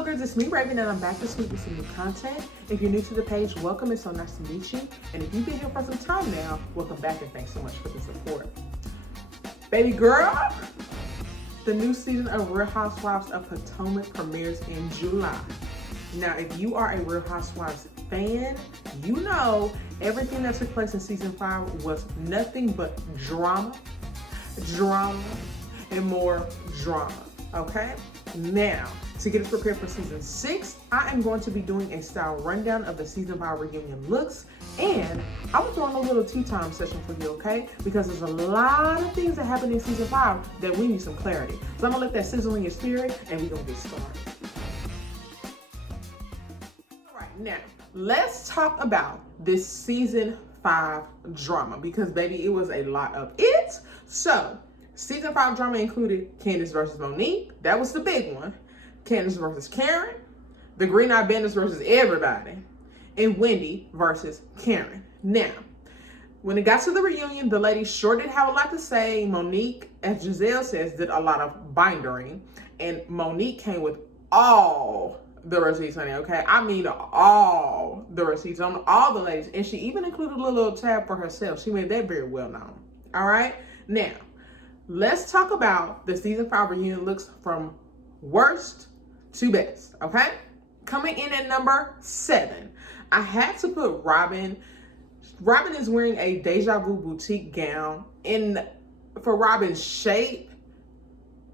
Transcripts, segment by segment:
Vogers, it's me Raven and I'm back this week with some new content. If you're new to the page, welcome, it's so nice to meet you. And if you've been here for some time now, welcome back and thanks so much for the support. Baby girl, the new season of Real Housewives of Potomac premieres in July. Now, if you are a Real Housewives fan, you know everything that took place in season 5 was nothing but drama, and more drama, okay? Now, to get us prepared for season 6, I am going to be doing a style rundown of the season 5 reunion looks, and I'm throwing a little tea time session for you, okay? Because there's a lot of things that happen in season 5 that we need some clarity. So I'm gonna let that sizzle in your spirit and we're gonna get started. All right, now, let's talk about this season 5 drama because baby, it was a lot of it. So, season 5 drama included Candace versus Monique. That was the big one. Candace versus Karen. The Green Eyed Bandits versus everybody. And Wendy versus Karen. Now, when it got to the reunion, the ladies sure did have a lot to say. Monique, as Giselle says, did a lot of bindering. And Monique came with all the receipts, honey, okay? I mean all the receipts on all the ladies. And she even included a little tab for herself. She made that very well known. All right? Now, let's talk about the season 5 reunion looks from worst to best, okay? Coming in at number 7, I had to put Robin. Robin is wearing a Deja Vu boutique gown. And for Robin's shape,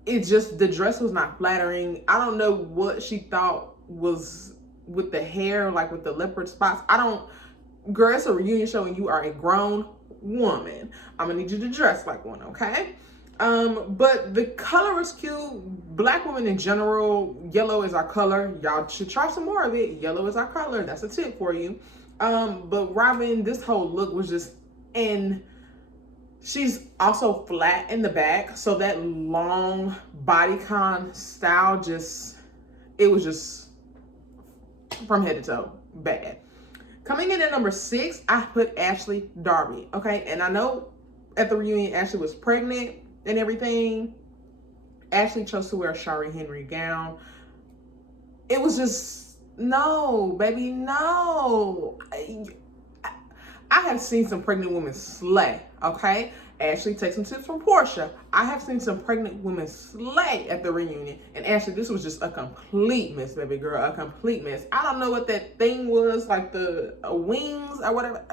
it just, the dress was not flattering. I don't know what she thought was with the hair, like with the leopard spots. Girl, it's a reunion show and you are a grown woman. I'm gonna need you to dress like one, okay? But the color is cute. Black women in general, yellow is our color. Y'all should try some more of it. Yellow is our color. That's a tip for you. But Robin, this whole look was just, and she's also flat in the back. So that long bodycon style it was just from head to toe bad. Coming in at number 6, I put Ashley Darby. Okay. And I know at the reunion, Ashley was pregnant and everything. Ashley chose to wear a Shari Henry gown. It was just, no, baby, no. I have seen some pregnant women slay, okay? Ashley, take some tips from Portia. I have seen some pregnant women slay at the reunion. And Ashley, this was just a complete mess, baby girl, a complete mess. I don't know what that thing was, like the wings or whatever.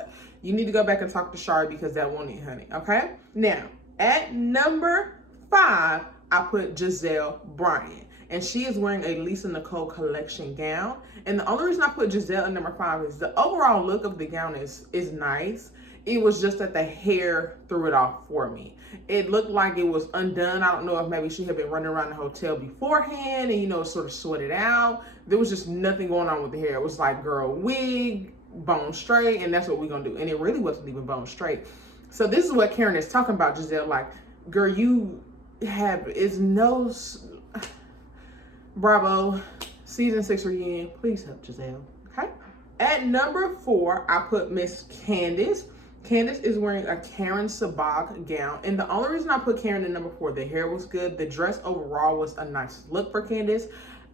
You need to go back and talk to Shari because that won't eat, honey, okay? Now, at number 5, I put Giselle Bryant. And she is wearing a Lisa Nicole collection gown. And the only reason I put Giselle at number 5 is the overall look of the gown is nice. It was just that the hair threw it off for me. It looked like it was undone. I don't know if maybe she had been running around the hotel beforehand and, sort of sweated out. There was just nothing going on with the hair. It was like, girl, wig, bone straight, and that's what we're gonna do. And it really wasn't even bone straight. So this is what Karen is talking about, Giselle. Like, girl, bravo, season 6 reunion. Please help Giselle, okay? At number 4, I put Miss Candace. Candace is wearing a Karen Sabag gown. And the only reason I put Karen in number 4, the hair was good. The dress overall was a nice look for Candace.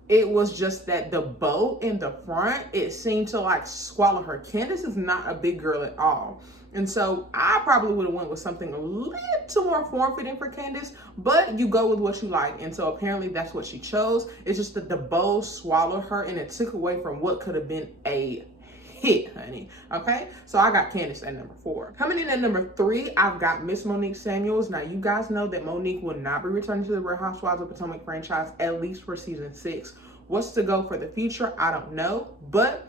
It was just that the bow in the front, it seemed to like swallow her. Candace is not a big girl at all. And so I probably would have went with something a little more form-fitting for Candace, but you go with what you like. And so apparently that's what she chose. It's just that the bow swallowed her and it took away from what could have been a hit, honey. Okay, so I got Candace at number 4. Coming in at number 3, I've got Miss Monique Samuels. Now, you guys know that Monique will not be returning to the Real Housewives of Potomac franchise, at least for season 6. What's to go for the future? I don't know, but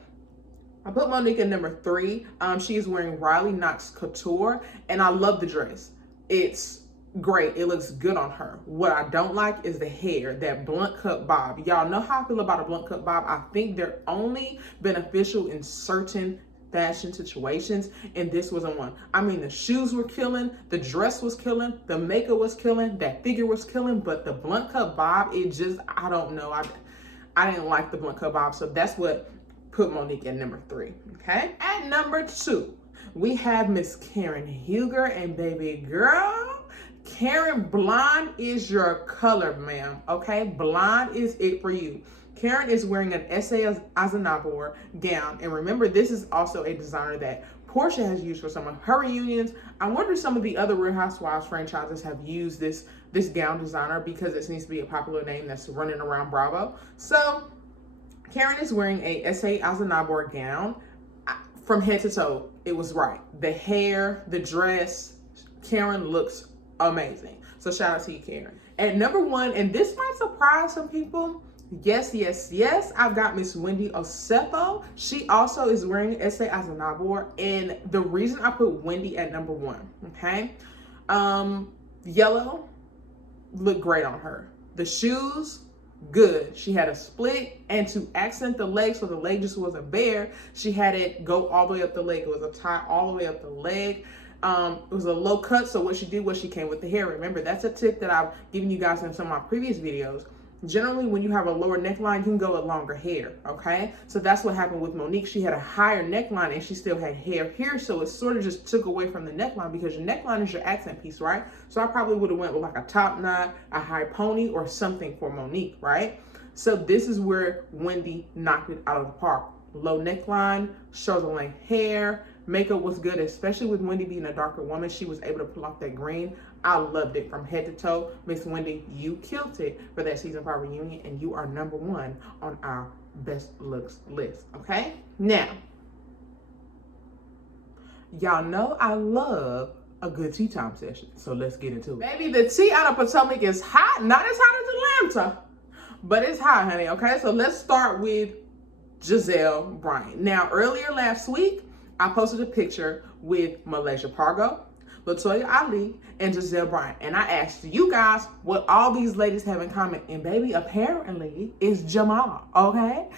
I put Monique at number 3. She is wearing Riley Knox Couture, and I love the dress. It's great. It looks good on her. What I don't like is the hair, that blunt cut bob. Y'all know how I feel about a blunt cut bob. I think they're only beneficial in certain fashion situations, and this wasn't one. I mean, the shoes were killing, the dress was killing, the makeup was killing, that figure was killing, but the blunt cut bob, it just, I don't know. I didn't like the blunt cut bob, so that's what put Monique at number 3, okay? At number 2, we have Miss Karen Huger, and baby girl, Karen, blonde is your color, ma'am, okay? Blonde is it for you. Karen is wearing an S.A. Aznavour gown. And remember, this is also a designer that Portia has used for some of her reunions. I wonder if some of the other Real Housewives franchises have used this gown designer, because it seems to be a popular name that's running around Bravo. So Karen is wearing a S.A. Aznavour gown. From head to toe, it was right. The hair, the dress, Karen looks amazing. So shout out to you, Karen. At number 1, and this might surprise some people, yes, I've got Miss Wendy Osefo. She also is wearing S.A. Aznavour, and the reason I put Wendy at number 1, okay? Yellow looked great on her. The shoes, good. She had a split, and to accent the leg so the leg just wasn't bare, she had it go all the way up the leg. It was a tie all the way up the leg. It was a low cut, so what she did was she came with the hair. Remember, that's a tip that I've given you guys in some of my previous videos. Generally, when you have a lower neckline, you can go with longer hair, okay? So that's what happened with Monique. She had a higher neckline and she still had hair here, so it sort of just took away from the neckline, because your neckline is your accent piece, right? So I probably would have went with like a top knot, a high pony, or something for Monique, right? So this is where Wendy knocked it out of the park. Low neckline, shoulder length hair, makeup was good, especially with Wendy being a darker woman. She was able to pull off that green. I loved it from head to toe. Miss Wendy, you killed it for that season 5 reunion, and you are number 1 on our best looks list, okay? Now, y'all know I love a good tea time session, so let's get into it. Baby, the tea out of Potomac is hot. Not as hot as Atlanta, but it's hot, honey, okay? So let's start with Giselle Bryant. Now, earlier last week, I posted a picture with Malaysia Pargo, Latoya Ali, and Giselle Bryant. And I asked you guys what all these ladies have in common. And baby, apparently it's Jamal, okay?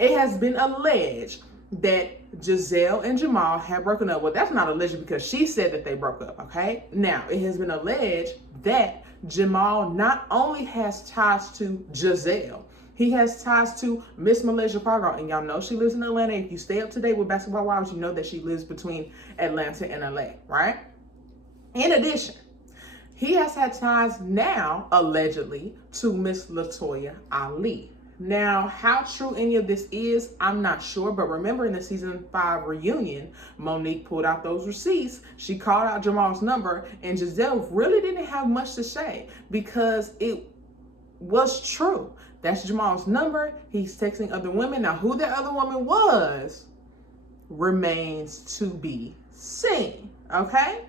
It has been alleged that Giselle and Jamal have broken up. Well, that's not alleged because she said that they broke up, okay? Now, it has been alleged that Jamal not only has ties to Giselle, he has ties to Miss Malaysia Pargo, and y'all know she lives in Atlanta. If you stay up to date with Basketball Wives, you know that she lives between Atlanta and LA, right? In addition, he has had ties now, allegedly, to Miss Latoya Ali. Now, how true any of this is, I'm not sure. But remember, in the season 5 reunion, Monique pulled out those receipts. She called out Jamal's number, and Giselle really didn't have much to say because it was true. That's Jamal's number. He's texting other women. Now, who that other woman was remains to be seen, okay?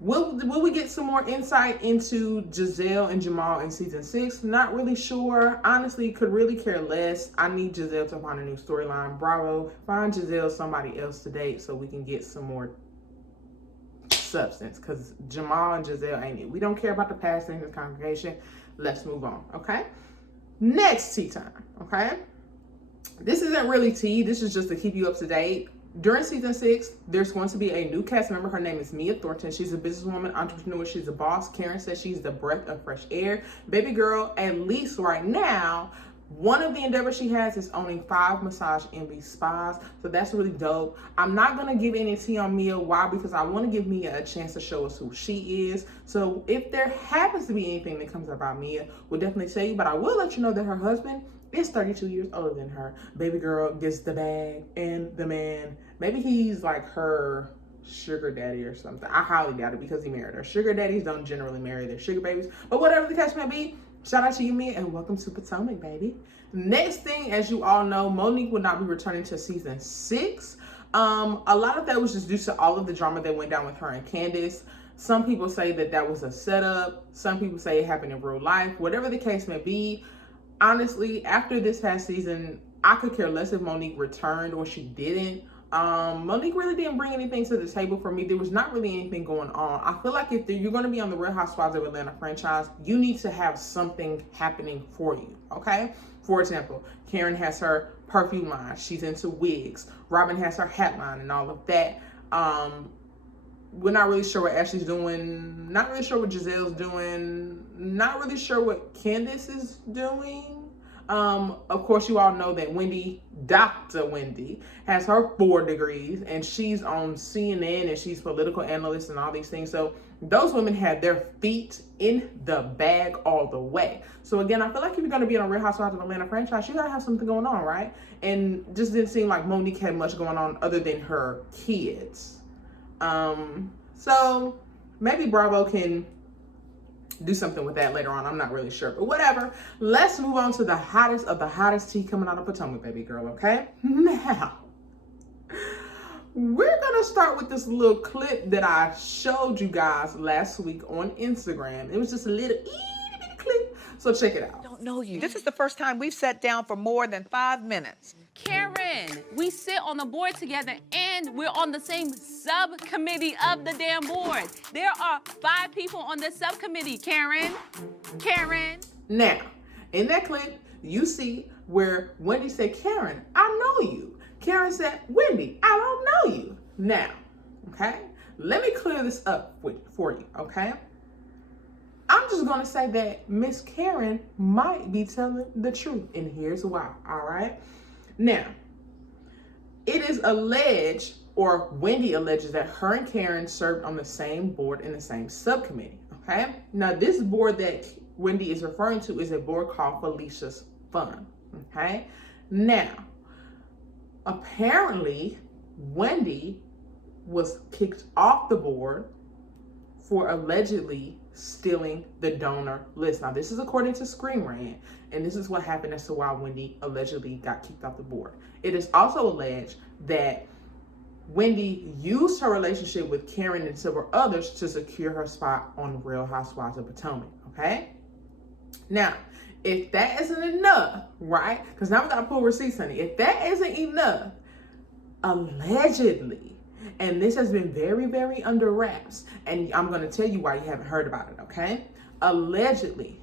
Will we get some more insight into Giselle and Jamal in season 6? Not really sure. Honestly, could really care less. I need Giselle to find a new storyline. Bravo, find Giselle somebody else to date so we can get some more substance, because Jamal and Giselle ain't it. We don't care about the past in this congregation. Let's move on, okay? Next tea time, okay? This isn't really tea. This is just to keep you up to date. During season 6, there's going to be a new cast member. Her name is Mia Thornton. She's a businesswoman, entrepreneur. She's a boss. Karen says she's the breath of fresh air. Baby girl, at least right now, one of the endeavors she has is owning 5 Massage Envy spas. So that's really dope. I'm not going to give any tea on Mia. Why? Because I want to give Mia a chance to show us who she is. So if there happens to be anything that comes about Mia, we'll definitely tell you. But I will let you know that her husband is 32 years older than her. Baby girl gets the bag and the man. Maybe he's like her sugar daddy or something. I highly doubt it because he married her. Sugar daddies don't generally marry their sugar babies. But whatever the case may be, shout out to you, Mia, and welcome to Potomac, baby. Next thing, as you all know, Monique will not be returning to season 6. A lot of that was just due to all of the drama that went down with her and Candace. Some people say that that was a setup. Some people say it happened in real life. Whatever the case may be, honestly, after this past season, I could care less if Monique returned or she didn't. Monique really didn't bring anything to the table for me. There was not really anything going on. I feel like if you're going to be on the Real Housewives of Atlanta franchise, you need to have something happening for you, okay? For example, Karen has her perfume line. She's into wigs. Robin has her hat line and all of that. We're not really sure what Ashley's doing. Not really sure what Giselle's doing. Not really sure what Candace is doing. Of course, you all know that Dr. Wendy, has her 4 degrees, and she's on CNN, and she's political analyst and all these things. So those women have their feet in the bag all the way. So again, I feel like if you're going to be on a Real Housewives of Atlanta franchise, you got to have something going on, right? And just didn't seem like Monique had much going on other than her kids. So maybe Bravo can do something with that later on. I'm not really sure, but whatever. Let's move on to the hottest of the hottest tea coming out of Potomac, baby girl, okay? Now, we're gonna start with this little clip that I showed you guys last week on Instagram. It was just a little itty bitty clip, so check it out. Don't know you. This is the first time we've sat down for more than 5 minutes. Karen, we sit on the board together and we're on the same subcommittee of the damn board. There are 5 people on this subcommittee, Karen. Now, in that clip, you see where Wendy said, Karen, I know you. Karen said, Wendy, I don't know you. Now, okay, let me clear this up for you, okay? I'm just gonna say that Miss Karen might be telling the truth, and here's why, all right? Now, it is alleged, or Wendy alleges, that her and Karen served on the same board in the same subcommittee, okay? Now, this board that Wendy is referring to is a board called Felicia's Fund, okay? Now, apparently, Wendy was kicked off the board for allegedly stealing the donor list. Now, this is according to Screen Rant, and this is what happened as to why Wendy allegedly got kicked off the board. It is also alleged that Wendy used her relationship with Karen and several others to secure her spot on Real Housewives of Potomac, okay? Now, if that isn't enough, right? Because now we got to pull receipts, honey. If that isn't enough, allegedly, and this has been very, very under wraps, and I'm going to tell you why you haven't heard about it, okay? Allegedly,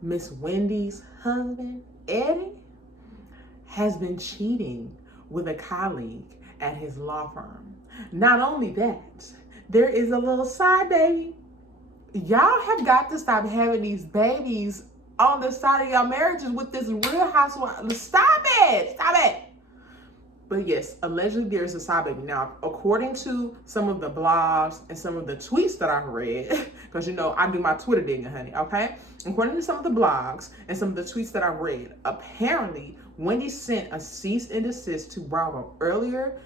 Miss Wendy's husband, Eddie, has been cheating with a colleague at his law firm. Not only that, there is a little side baby. Y'all have got to stop having these babies on the side of your marriages with this Real Housewives. Stop it! But yes, allegedly there's a side baby. Now, according to some of the blogs and some of the tweets that I've read, because you know I do my Twitter digging, honey, okay? According to some of the blogs and some of the tweets that I've read, apparently Wendy sent a cease and desist to Bravo earlier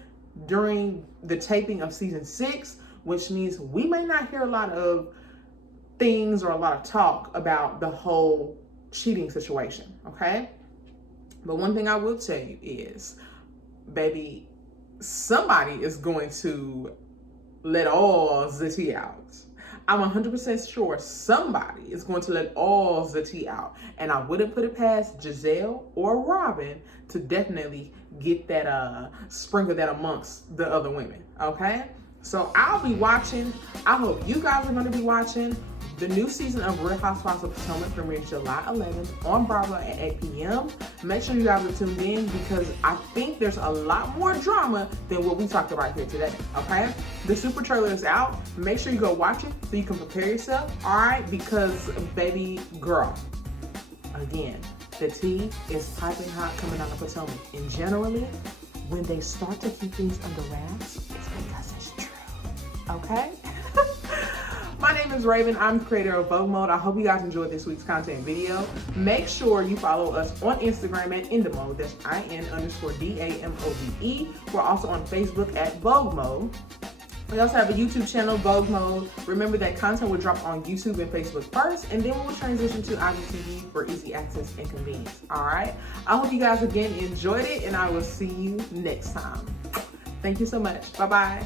during the taping of season 6, which means we may not hear a lot of things or a lot of talk about the whole cheating situation, okay? But one thing I will tell you is, baby, somebody is going to let all the tea out. I'm 100% sure somebody is going to let all the tea out. And I wouldn't put it past Giselle or Robin to definitely get that, sprinkle that amongst the other women, okay? So I'll be watching. I hope you guys are going to be watching. The new season of Real Housewives of Potomac premieres July 11th on Bravo at 8 p.m. Make sure you guys are tuned in because I think there's a lot more drama than what we talked about here today, okay? The super trailer is out. Make sure you go watch it so you can prepare yourself, all right? Because, baby girl, again, the tea is piping hot coming out of Potomac. And generally, when they start to keep things under wraps, it's because it's true, okay? My name is Raven. I'm the creator of Vogue Mode. I hope you guys enjoyed this week's content video. Make sure you follow us on Instagram at InDamode. That's IN_DAMOVE. We're also on Facebook at Vogue Mode. We also have a YouTube channel, Vogue Mode. Remember that content will drop on YouTube and Facebook first, and then we'll transition to IGTV for easy access and convenience. All right? I hope you guys again enjoyed it, and I will see you next time. Thank you so much. Bye-bye.